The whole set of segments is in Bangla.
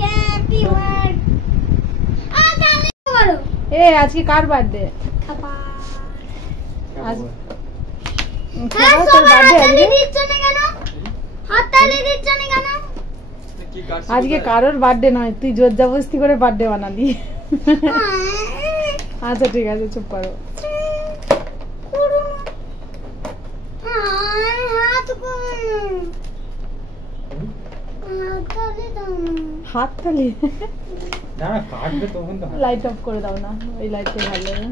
Happy birthday. এ আজকে কার বার্থডে? আজ তোর বার্থডে আজকে কারোর বার্থডে নয়, তুই জোর জবরদস্তি করে বার্থডে বানালি। আচ্ছা ঠিক আছে, চুপ করো। হাত তালি লাইট অফ করে দাও না, ওই লাইটটা ভালো লাগে।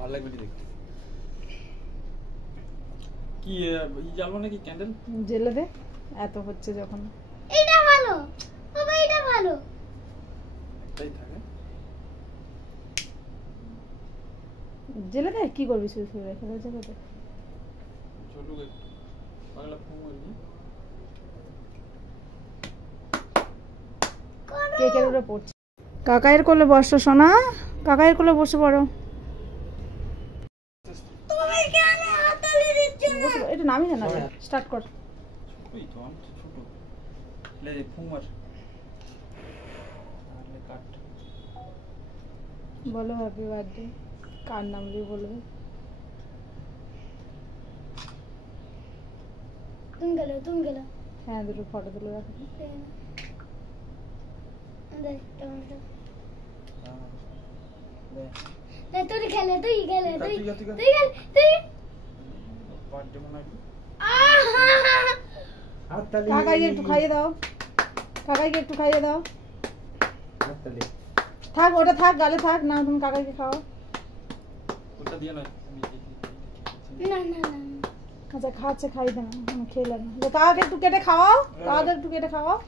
ভালো লাগবে দেখতে। কি জ্বালবো নাকি ক্যান্ডেল? জ্বেলে দে, এত হচ্ছে যখন। এটা ভালো বাবা, এটা ভালো। তাই থাকে, জ্বেলে দে। কি করবি শুয়ে শুয়ে রেখে দে জায়গাতে। ছোটু একটু বাংলা ফোন করবি। কেকের উপরে পড়ছে। কাকাইয়ের কোলে বসো সোনা, কাকাইয়ের কোলে বসে পড়ো। এটা নামি না, স্টার্ট কর। ওই তো আমি ছোট লে ফোন মার আরে কাট। বলো হ্যাপি বার্থডে, কার নাম দিয়ে বলবে? তুমি গেল। হ্যাঁ, দুটো ফটো তুলে রাখো। তুই খেলে বার্থডে মনাই। কাকাইকে একটু খাইয়ে দাও, কাকাইকে একটু খাইয়ে দাও। থাক, ওটা থাক, গালে থাক না, তুমি কাকাইকে খাও। ওটা দিয়ে নয়, না আচ্ছা খাচ্ছে, খাইয়ে দেন, খেলে না। কাকাকে একটু কেটে খাওয়াও, কাকাকে একটু কেটে খাওয়াও।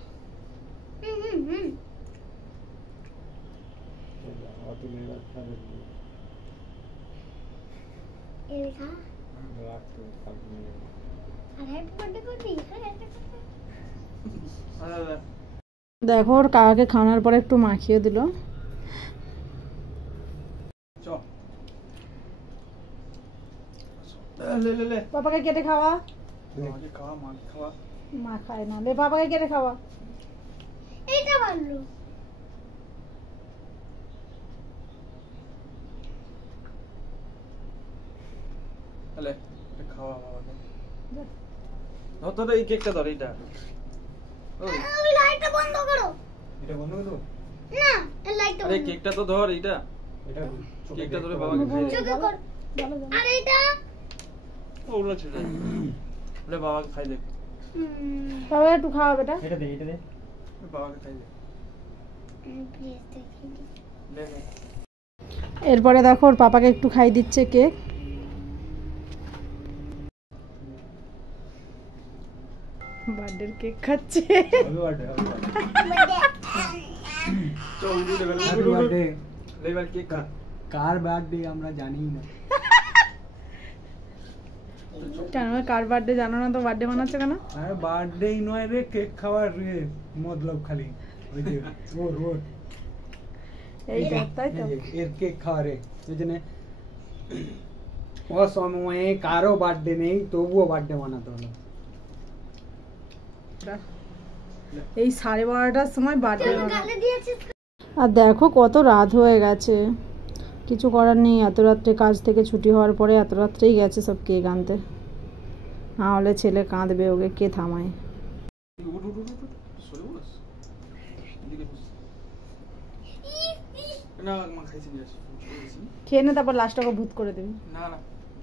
দেখো ওর কাকাকে খাওয়ানোর পরে একটু মাখিয়ে দিল। পাপাকে কেটে খাওয়া। মা খায় না, লে পাপাকে কেটে খাওয়া। এটা ভালো। তাহলে এটা খাওয়া বাবাকে। ধর এই কেকটা ধর, এইটা। ওই লাইটটা বন্ধ করো। এটা বন্ধ করে দাও না, এই লাইটটা। আরে কেকটা তো ধর, এইটা। এটা কেকটা ধরে বাবাকে খাইয়ে দে। চোখে কর। আর এটা ওগুলো ছেড়ে দে, বাবাকে খাইয়ে দে। বাবা একটু খাওয়া বেটা। এটা দে বাবাকে খাইয়ে দে। এরপরে দেখো ওর পাপাকে একটু খাই দিচ্ছে কেক। বার্থডে কেক খাচ্ছে। কার বার্থডে আমরা জানি না। কেন কার বার্থডে জানো না তো বার্থডে বানাচ্ছ কেন? আরে বার্থডেই নয় রে, কেক খাওয়ার মতলব খালি ওই যে ওর এই তাই তো, এর কেক খাওয়া রে। ওই জন্য অসময়ে কারো বার্থডে নেই, তবুও বার্থডে বানাতে হলো। এই 12:30টার সময় বার্থডে। আর দেখো কত রাত হয়ে গেছে, কিছু করার নেই। এত রাত্রে কাজ থেকে ছুটি হওয়ার পরে এত রাত্রেই গেছে সব কেক আনতে, না হলে ছেলে কাঁদবে, ওকে কে থামায়। খেয়ে নে, তারপর লাস্টটাকে ভূত করে দিবি।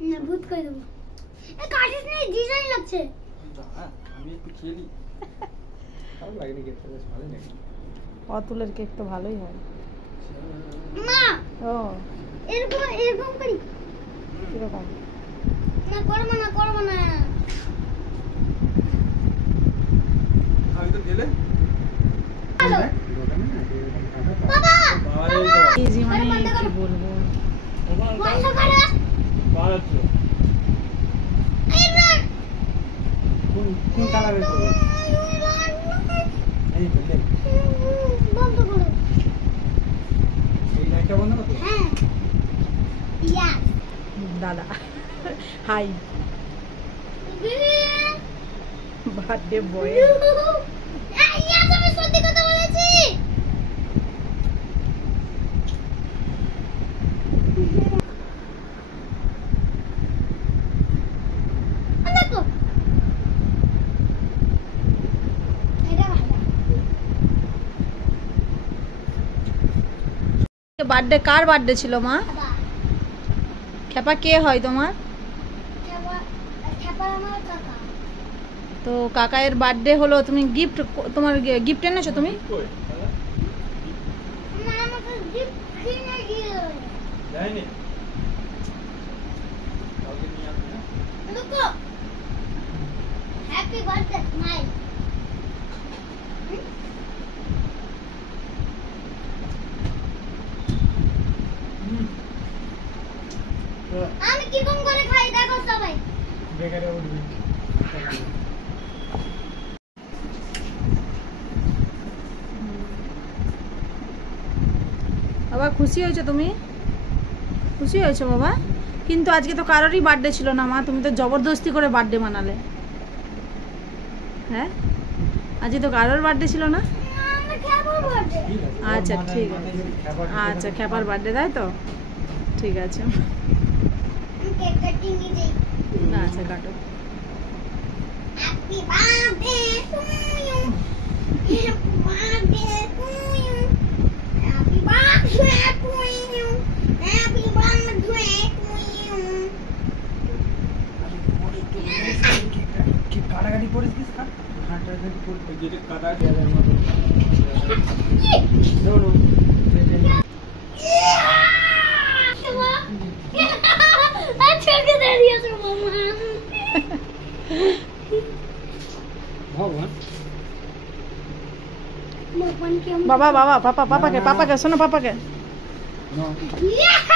না ভূত করে দেবো। কাটিস নেই, ডিজাইন লাগছে। আমি একটু খেয়ে নিই। ভালো লাগেনি কেকটা, বেশ ভালোই লাগে। অতুলের কেক তো ভালোই হয়। মা ও এরকম করি। কিরকম? না করবো না। আমি তো গেলে বাবা এই যে মানে কি বলবো, বন্ধ করো। কোন কালারের করবে? এই তো দেখ, বন্ধ করো। এই লাইটটা বন্ধ করো। হ্যাঁ, ইয়া দাদা হাই বার্থডে বয়। আমি সত্যি কথা বলেছি। দেখো এটা ভালো। বার্থডে কার বার্থডে ছিল মা? বাবা খেপা কে হয় তোমার? খেপা আমার কাকা। তো কাকায়ের বার্থডে হলো, তুমি গিফট, তোমার গিফট এনেছো তুমি? কই দাদা মা আমাকে গিফট কিনে দিল। যায়নি কালকে নিয়ে আসবে না? দেখো হ্যাপি বার্থডে স্মাইল। আমি কিরকম করে খাই দেখো সবাই। বেকারে উঠবি বাবা খুশি হয়েছো তুমি? খুশি হয়েছো বাবা? কিন্তু আজকে তো কারোরই বার্থডে ছিল না মা, তুমি তো জবরদস্তি করে বার্থডে মানালে। হ্যাঁ আজকে তো কারোর বার্থডে ছিল না। আমি খাবো বার্থডে। আচ্ছা ঠিক আছে, আচ্ছা খেপার বার্থডে তাই তো, ঠিক আছে। আমি কেক কাটিয়ে নিয়ে যাই। আচ্ছা কাটো। Happy birthday to you. Happy birthday to you. Happy birthday to you. Happy birthday to you. কি কাটাকাটি করেছিস কাট কাটাকাটি করে ওই যেটা কাটা গেলের মতো अच्छा के दे दिया तो मम्मा। ভগবান मम्मा के বাবা বাবা পাপাকে শোনো পাপাকে। না Yeah!